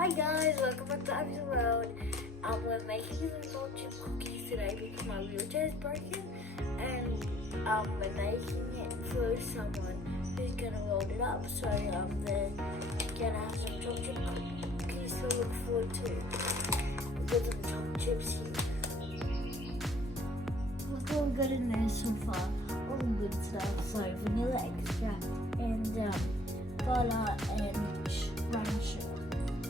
Hi guys, welcome back to Abby's World. We're making some salt chip cookies today because my wheelchair is broken, and we're making it for someone who's gonna roll it up. So they're gonna have some salt chip cookies to look forward to. We've got some salt chips here. What's all good in there so far? All the good stuff. So vanilla extract and butter and brown sugar.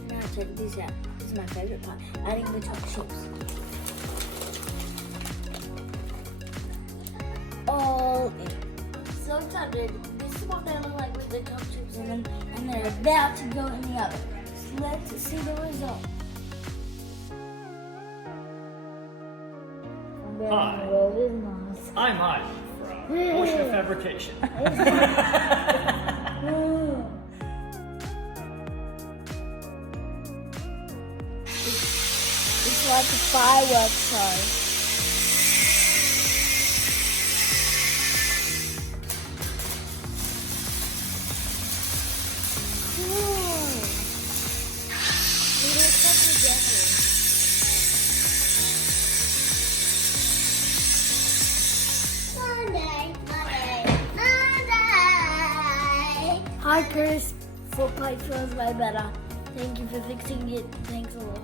Now check this out. This is my favorite part. Adding the chocolate chips. All in. So excited. This is what they look like with the chocolate chips in them, and they're about to go in the oven. So let's see the result. Hi, I'm Ivan from Horchner Fabrication. It's like a fireworks show. Cool. It looks like together. Hi Chris, 4 pints was way better. Thank you for fixing it. Thanks a lot.